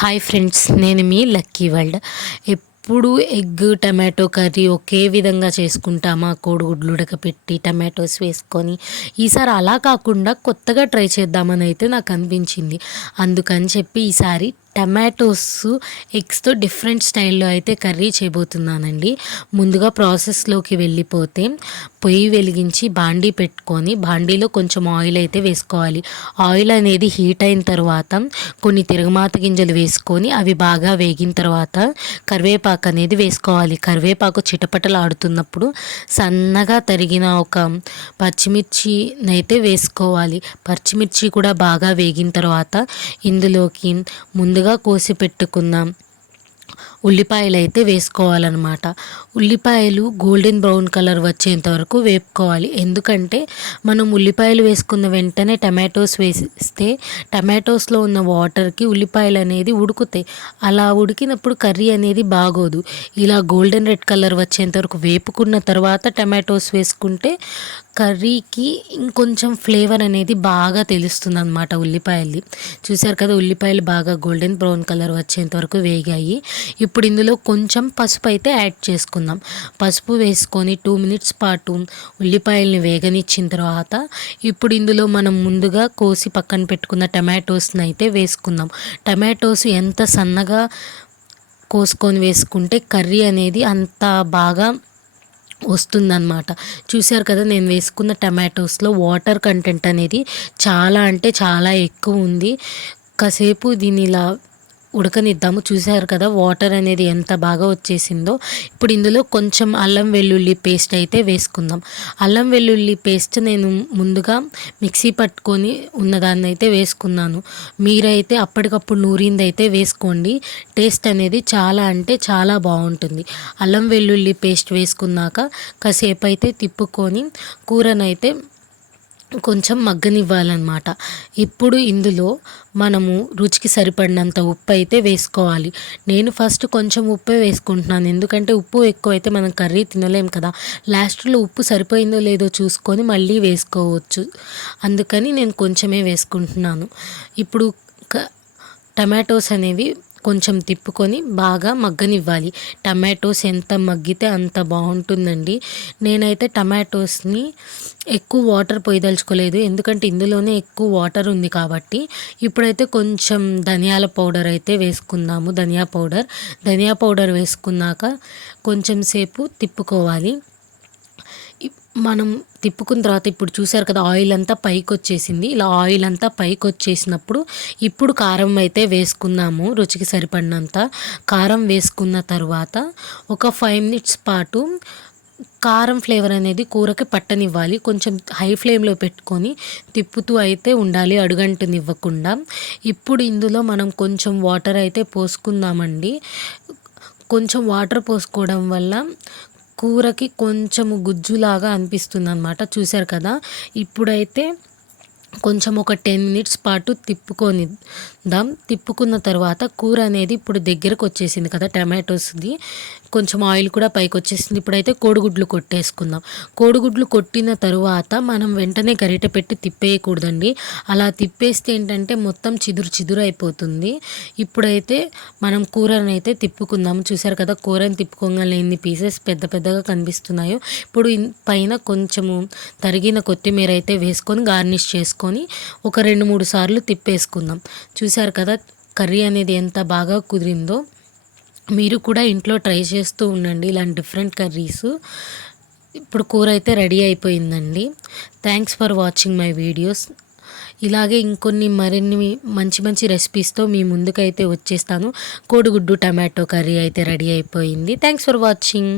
Hi friends, నేను మీ lucky world. ఎప్పుడు egg tomato curry ఒకే విధంగా చేసుకుంటామా, కోడిగుడ్లు ఉడకపెట్టి టమాటోస్ వేసుకొని. ఈసారి అలా కాకుండా కొత్తగా ట్రై చేద్దామని అయితే నాకు అనిపించింది. అందుకని చెప్పి ఈసారి టమాటోస్ ఎగ్స్తో డిఫరెంట్ స్టైల్లో అయితే కర్రీ చేయబోతున్నానండి. ముందుగా ప్రాసెస్లోకి వెళ్ళిపోతే, పొయ్యి వెలిగించి బాండీ పెట్టుకొని బాండీలో కొంచెం ఆయిల్ అయితే వేసుకోవాలి. ఆయిల్ అనేది హీట్ అయిన తర్వాత కొన్ని తిరగమాత గింజలు వేసుకొని అవి బాగా వేగిన తర్వాత కరివేపాకు అనేది వేసుకోవాలి. కరివేపాకు చిటపటలాడుతున్నప్పుడు సన్నగా తరిగిన ఒక పచ్చిమిర్చినైతే వేసుకోవాలి. పచ్చిమిర్చి కూడా బాగా వేగిన తర్వాత ఇందులోకి ముందుగా కోసి పెట్టుకున్నాం ఉల్లిపాయలు అయితే వేసుకోవాలన్నమాట. ఉల్లిపాయలు గోల్డెన్ బ్రౌన్ కలర్ వచ్చేంత వరకు వేపుకోవాలి. ఎందుకంటే మనం ఉల్లిపాయలు వేసుకున్న వెంటనే టమాటోస్ వేస్తే టమాటోస్లో ఉన్న వాటర్కి ఉల్లిపాయలు అనేది ఉడుకుతాయి. అలా ఉడికినప్పుడు కర్రీ అనేది బాగోదు. ఇలా గోల్డెన్ రెడ్ కలర్ వచ్చేంత వరకు వేపుకున్న తర్వాత టమాటోస్ వేసుకుంటే కర్రీకి ఇంకొంచెం ఫ్లేవర్ అనేది బాగా తెలుస్తుంది అన్నమాట ఉల్లిపాయలు. చూసారు కదా, ఉల్లిపాయలు బాగా గోల్డెన్ బ్రౌన్ కలర్ వచ్చేంత వరకు వేగాయి. ఇప్పుడు ఇందులో కొంచెం పసుపు అయితే యాడ్ చేసుకుందాం. పసుపు వేసుకొని 2 మినిట్స్ పాటు ఉల్లిపాయలని వేగనిచ్చిన తర్వాత ఇప్పుడు ఇందులో మనం ముందుగా కోసి పక్కన పెట్టుకున్న టమాటోస్ని అయితే వేసుకుందాం. టమాటోస్ ఎంత సన్నగా కోసుకొని వేసుకుంటే కర్రీ అనేది అంత బాగా వస్తుందన్నమాట. చూశారు కదా, నేను వేసుకున్న టమాటోస్లో వాటర్ కంటెంట్ అనేది చాలా అంటే చాలా ఎక్కువ ఉంది. కాసేపు దీన్ని ఇలా ఉడకనిద్దాము. చూశారు కదా, వాటర్ అనేది ఎంత బాగా వచ్చేసిందో. ఇప్పుడు ఇందులో కొంచెం అల్లం వెల్లుల్లి పేస్ట్ అయితే వేసుకుందాం. అల్లం వెల్లుల్లి పేస్ట్ నేను ముందుగా మిక్సీ పట్టుకొని ఉన్నదాన్ని అయితే వేసుకున్నాను. మీరైతే అప్పటికప్పుడు నూరింది అయితే వేసుకోండి. టేస్ట్ అనేది చాలా అంటే చాలా బాగుంటుంది. అల్లం వెల్లుల్లి పేస్ట్ వేసుకున్నాక కాసేపు అయితే తిప్పుకొని కూరనైతే కొంచెం మగ్గనివ్వాలన్నమాట. ఇప్పుడు ఇందులో మనము రుచికి సరిపడినంత ఉప్పు అయితే వేసుకోవాలి. నేను ఫస్ట్ కొంచెం ఉప్పే వేసుకుంటున్నాను, ఎందుకంటే ఉప్పు ఎక్కువైతే మనం కర్రీ తినలేం కదా. లాస్ట్లో ఉప్పు సరిపోయిందో లేదో చూసుకొని మళ్ళీ వేసుకోవచ్చు. అందుకని నేను కొంచెమే వేసుకుంటున్నాను. ఇప్పుడు టమాటోస్ అనేవి కొంచెం తిప్పుకొని బాగా మగ్గనివ్వాలి. టమాటోస్ ఎంత మగ్గితే అంత బాగుంటుందండి. నేనైతే టమాటోస్ని ఎక్కువ వాటర్ పోయదలుచుకోలేదు, ఎందుకంటే ఇందులోనే ఎక్కువ వాటర్ ఉంది కాబట్టి. ఇప్పుడైతే కొంచెం ధనియాల పౌడర్ అయితే వేసుకుందాము. ధనియా పౌడర్ వేసుకున్నాక కొంచెం సేపు తిప్పుకోవాలి. మనం తిప్పుకున్న తర్వాత ఇప్పుడు చూసారు కదా, ఆయిల్ అంతా పైకి వచ్చేసింది. ఇలా ఆయిల్ అంతా పైకి వచ్చేసినప్పుడు ఇప్పుడు కారం అయితే వేసుకున్నాము. రుచికి సరిపడినంత కారం వేసుకున్న తర్వాత ఒక 5 మినిట్స్ పాటు కారం ఫ్లేవర్ అనేది కూరకి పట్టనివ్వాలి. కొంచెం హై ఫ్లేమ్లో పెట్టుకొని తిప్పుతూ అయితే ఉండాలి, అడుగంటనివ్వకుండా. ఇప్పుడు ఇందులో మనం కొంచెం వాటర్ అయితే పోసుకుందామండి. కొంచెం వాటర్ పోసుకోవడం వల్ల కూరకి కొంచెము గుజ్జులాగా అనిపిస్తుంది అన్నమాట. చూశారు కదా, ఇప్పుడైతే కొంచెం ఒక 10 మినిట్స్ పాటు తిప్పుకున్న తర్వాత కూర అనేది ఇప్పుడు దగ్గరకు వచ్చేసింది కదా, టమాటోస్ది కొంచెం ఆయిల్ కూడా పైకి వచ్చేసింది. ఇప్పుడైతే కోడిగుడ్లు కొట్టేసుకుందాం. కోడిగుడ్లు కొట్టిన తరువాత మనం వెంటనే గరిటె పెట్టి తిప్పేయకూడదండి. అలా తిప్పేస్తే ఏంటంటే మొత్తం చిదురు అయిపోతుంది. ఇప్పుడైతే మనం కూరని అయితే తిప్పుకుందాము. చూసారు కదా, కూరని తిప్పుకోగానే ఎన్ని పీసెస్ పెద్ద పెద్దగా కనిపిస్తున్నాయో. ఇప్పుడు పైన కొంచెము తరిగిన కొత్తిమీర అయితే వేసుకొని గార్నిష్ చేసుకొని ఒక 2-3 సార్లు తిప్పేసుకుందాం. చూసారు కదా, కర్రీ అనేది ఎంత బాగా కుదిరిందో. మీరు కూడా ఇంట్లో ట్రై చేస్తూ ఉండండి ఇలాంటి డిఫరెంట్ కర్రీస్. ఇప్పుడు కూర అయితే రెడీ అయిపోయిందండి. Thanks for watching my videos. ఇలాగే ఇంకొన్ని మరిన్ని మంచి మంచి రెసిపీస్తో మీ ముందుకైతే వచ్చేస్తాను. కోడిగుడ్డు టమాటో కర్రీ అయితే రెడీ అయిపోయింది. Thanks for watching.